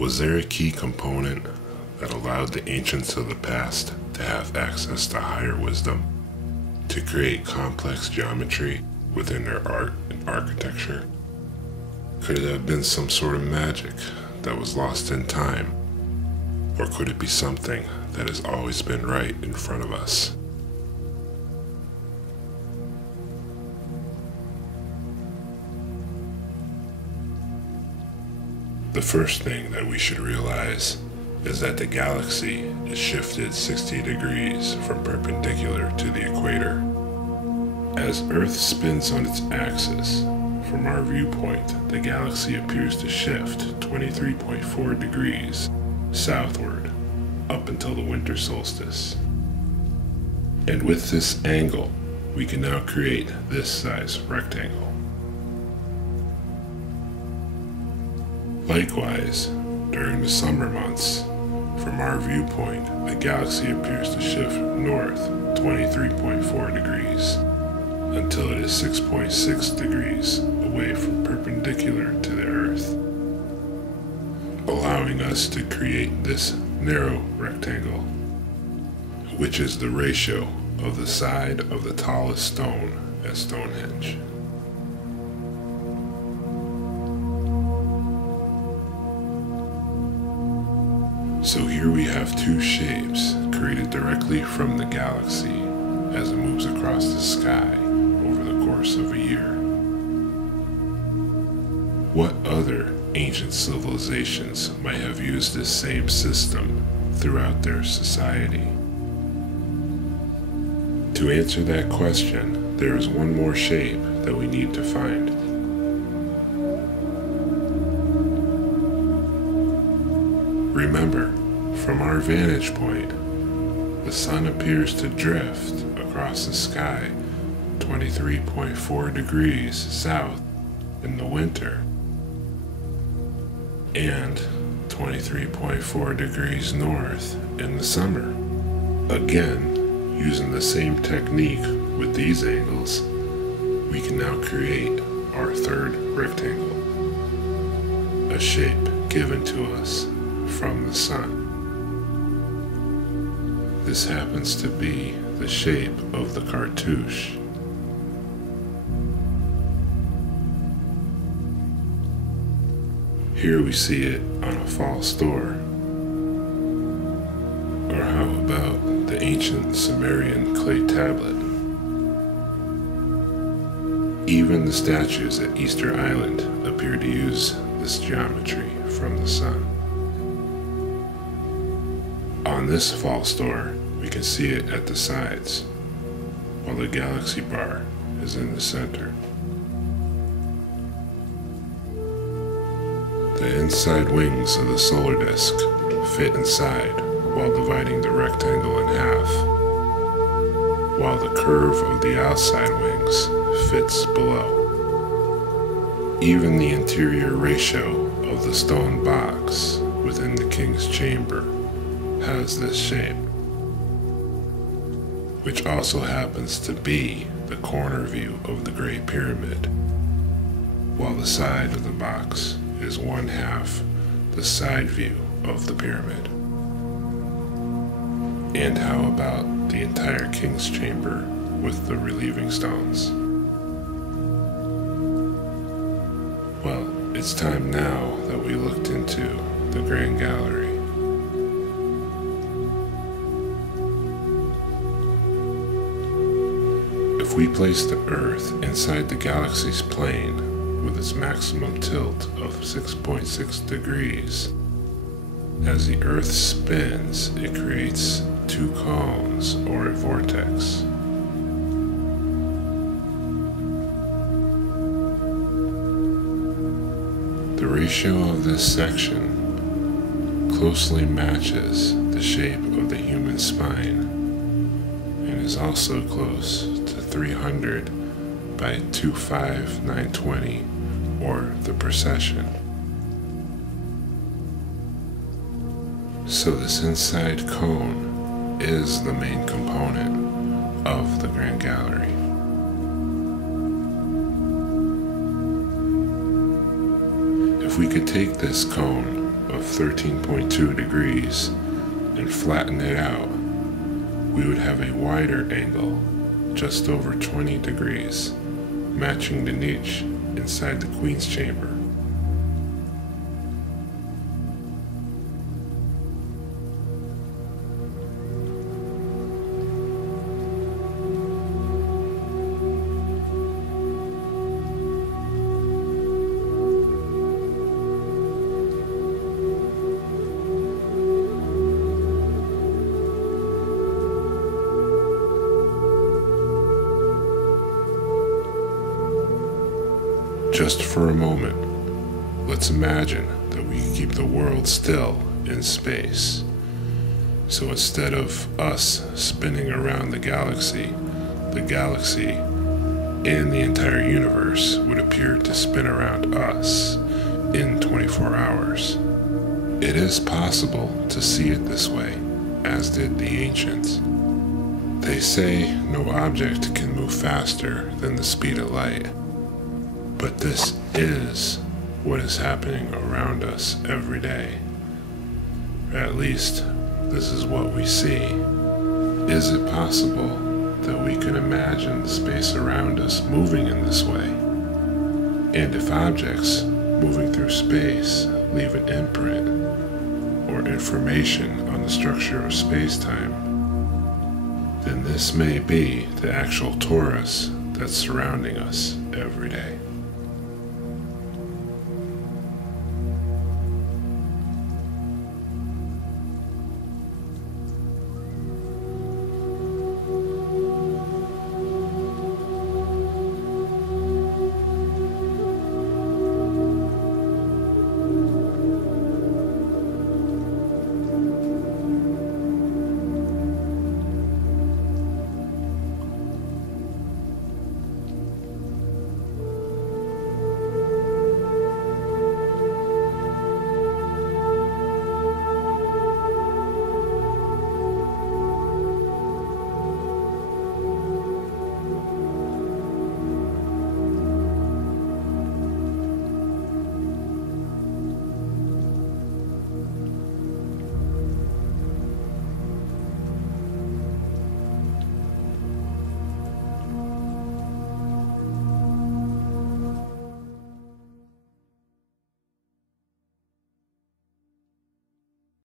Was there a key component that allowed the ancients of the past to have access to higher wisdom, to create complex geometry within their art and architecture? Could it have been some sort of magic that was lost in time? Or could it be something that has always been right in front of us? The first thing that we should realize is that the galaxy is shifted 60 degrees from perpendicular to the equator. As Earth spins on its axis, from our viewpoint, the galaxy appears to shift 23.4 degrees southward up until the winter solstice. And with this angle, we can now create this size rectangle. Likewise, during the summer months, from our viewpoint, the galaxy appears to shift north 23.4 degrees until it is 6.6 degrees away from perpendicular to the Earth, allowing us to create this narrow rectangle, which is the ratio of the side of the tallest stone at Stonehenge. So here we have two shapes created directly from the galaxy as it moves across the sky over the course of a year. What other ancient civilizations might have used this same system throughout their society? To answer that question, there is one more shape that we need to find. Remember, from our vantage point, the sun appears to drift across the sky 23.4 degrees south in the winter and 23.4 degrees north in the summer. Again, using the same technique with these angles, we can now create our third rectangle, a shape given to us from the sun. This happens to be the shape of the cartouche. Here we see it on a false door. Or how about the ancient Sumerian clay tablet? Even the statues at Easter Island appear to use this geometry from the sun. On this false door, we can see it at the sides, while the galaxy bar is in the center. The inside wings of the solar disk fit inside while dividing the rectangle in half, while the curve of the outside wings fits below. Even the interior ratio of the stone box within the king's chamber has this shape, which also happens to be the corner view of the Great Pyramid, while the side of the box is one half the side view of the pyramid. And how about the entire king's chamber with the relieving stones? Well, it's time now that we looked into the Grand Gallery. If we place the Earth inside the galaxy's plane with its maximum tilt of 6.6 degrees, as the Earth spins, it creates two cones or a vortex. The ratio of this section closely matches the shape of the human spine and is also close to 300 by 25920, or the precession. So this inside cone is the main component of the Grand Gallery. If we could take this cone of of 13.2 degrees and flatten it out, we would have a wider angle, just over 20 degrees, matching the niche inside the Queen's Chamber. Just for a moment, let's imagine that we can keep the world still in space. So instead of us spinning around the galaxy and the entire universe would appear to spin around us in 24 hours. It is possible to see it this way, as did the ancients. They say no object can move faster than the speed of light. But this is what is happening around us every day. At least, this is what we see. Is it possible that we can imagine the space around us moving in this way? And if objects moving through space leave an imprint or information on the structure of space-time, then this may be the actual torus that's surrounding us every day.